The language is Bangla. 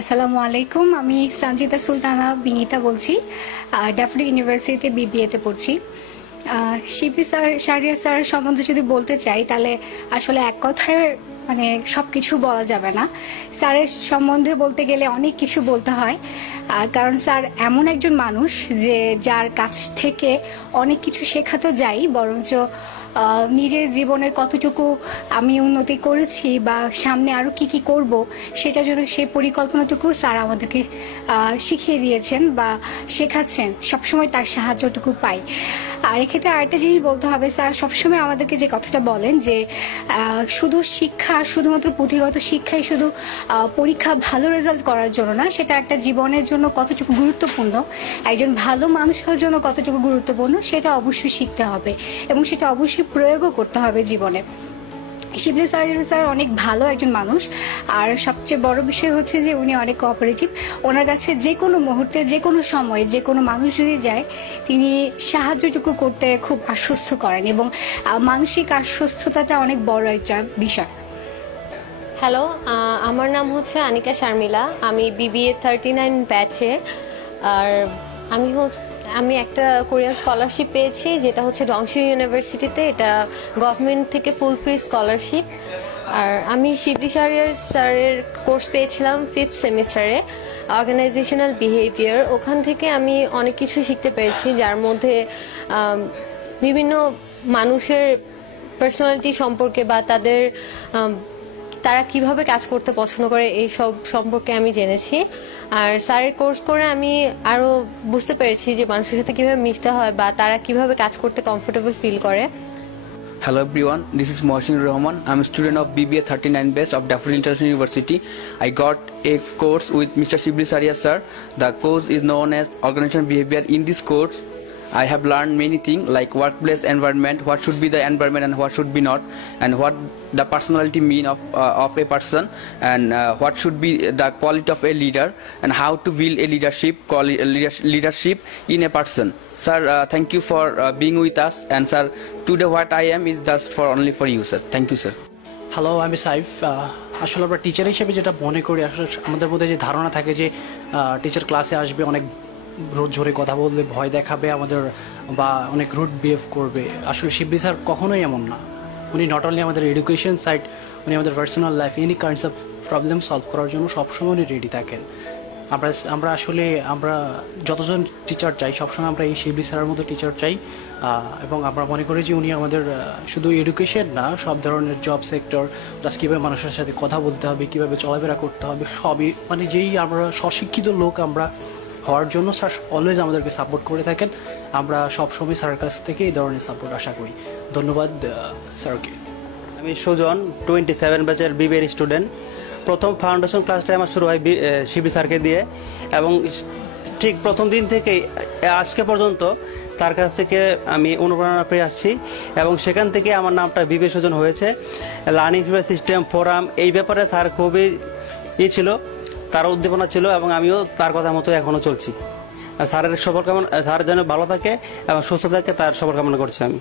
আসসালামু আলাইকুম। আমি সঞ্জিতা সুলতানা বিনীতা বলছি। ড্যাফোডিল ইউনিভার্সিটিতে বিবিএতে পড়ছি। শিপি শাহরিয়ার স্যারের সম্বন্ধে যদি বলতে চাই তাহলে আসলে এক কথায় মানে সবকিছু বলা যাবে না। স্যারের সম্বন্ধে বলতে গেলে অনেক কিছু বলতে হয়, কারণ স্যার এমন একজন মানুষ যে যার কাছ থেকে অনেক কিছু শেখাতে যাই, বরঞ্চ নিজের জীবনে কতটুকু আমি উন্নতি করেছি বা সামনে আরও কি কি করব সেটার জন্য সেই পরিকল্পনাটুকু স্যার আমাদেরকে শিখিয়ে দিয়েছেন বা শেখাচ্ছেন। সবসময় তার সাহায্যটুকু পাই। আর এক্ষেত্রে আরেকটা জিনিস বলতে হবে, স্যার সবসময় আমাদেরকে যে কথাটা বলেন যে শুধু শিক্ষা, শুধুমাত্র পুঁথিগত শিক্ষাই শুধু পরীক্ষা ভালো রেজাল্ট করার জন্য না, সেটা একটা জীবনের জন্য কতটুকু গুরুত্বপূর্ণ, একজন ভালো মানুষ হওয়ার জন্য কতটুকু গুরুত্বপূর্ণ সেটা অবশ্যই শিখতে হবে এবং সেটা অবশ্যই প্রয়োগও করতে হবে জীবনে। শিবলি স্যার অনেক ভালো একজন মানুষ, আর সবচেয়ে বড় বিষয় হচ্ছে যে উনি অনেক কোঅপারেটিভ। ওনার কাছে যে কোনো মুহূর্তে, যে কোনো সময়ে, যে কোনো মানুষ যদি যায় তিনি সাহায্যটুকু করতে খুব আশ্বস্ত করেন এবং মানসিক আশ্বস্ততাটা অনেক বড় একটা বিষয়। হ্যালো, আমার নাম হচ্ছে আনিকা শারমিলা। আমি বিবিএ 39 ব্যাচে। আর আমি একটা কোরিয়ান স্কলারশিপ পেয়েছি, যেটা হচ্ছে ডংশু ইউনিভার্সিটিতে। এটা গভর্নমেন্ট থেকে ফুল ফ্রি স্কলারশিপ। আর আমি শিবলি শাহরিয়ার স্যারের কোর্স পেয়েছিলাম 5th সেমিস্টারে, অর্গানাইজেশনাল বিহেভিয়ার। ওখান থেকে আমি অনেক কিছু শিখতে পেরেছি, যার মধ্যে বিভিন্ন মানুষের পার্সোনালিটি সম্পর্কে বা তারা কিভাবে কাজ করতে পছন্দ করে এই সব সম্পর্কে আমি জেনেছি। আর স্যারের কোর্স করে আমি আরো বুঝতে পেরেছি যে মানুষের সাথে কিভাবে মিশতে হয় বা তারা কিভাবে কাজ করতে কমফোর্টেবল ফিল করে। Hello everyone, this is Mohsin Rahman. I'm a student of BBA 39 batch of Daffodil International University. I got a course with Mr. Shibli Sharia sir. The course is known as Organizational Behavior. In this course, I have learned many things like workplace environment, what should be the environment and what should be not, and what the personality mean of a person, and what should be the quality of a leader, and how to build a leadership in a person. Sir, thank you for being with us, and sir, today what I am is just for only for you, sir. Thank you, sir. Hello, আমি সাইফ। আসলে আমরা টিচার হিসেবে যেটা মনে করি, আসলে আমাদের মধ্যে যে ধারণা থাকে যে টিচার ক্লাসে আসবে, অনেক রোদ ঝরে কথা বলবে, ভয় দেখাবে আমাদের বা অনেক রুড বিহেভ করবে। আসলে শিবলি স্যার কখনোই এমন না। উনি নট অনলি আমাদের এডুকেশন সাইড, উনি আমাদের personal life, any kinds of problem solve করার জন্য সবসময় উনি রেডি থাকেন। আমরা যতজন টিচার চাই, সবসময় আমরা এই শিবলি স্যারের মতো টিচার চাই। এবং আমরা মনে করি যে উনি আমাদের শুধু এডুকেশন না, সব ধরনের জব সেক্টর, প্লাস কীভাবে মানুষের সাথে কথা বলতে হবে, কীভাবে চলাফেরা করতে হবে, সবই মানে যেই আমরা স্বশিক্ষিত লোক আমরা হওয়ার জন্য স্যার অলওয়েজ আমাদেরকে সাপোর্ট করে থাকেন। আমরা সবসময় স্যারের কাছ থেকে এই ধরনের সাপোর্ট আশা করি। ধন্যবাদ স্যারকে। আমি সুজন 27 ব্যাচের বিবিএর স্টুডেন্ট। প্রথম ফাউন্ডেশন ক্লাসটা আমার শুরু হয় শিবলি স্যারকে দিয়ে, এবং ঠিক প্রথম দিন থেকেই আজকে পর্যন্ত তার কাছ থেকে আমি অনুপ্রেরণা পেয়ে আসছি, এবং সেখান থেকে আমার নামটা বিবিএ সুজন হয়েছে। লার্নিং সিস্টেম, ফোরাম, এই ব্যাপারে স্যার খুবই ছিল, তার উদ্দীপনা ছিল, এবং আমিও তার কথা মতো এখনো চলছি। স্যারের সফল কামনা, স্যার যেন ভালো থাকে এবং সুস্থ থাকে, তার সফল কামনা করছি আমি।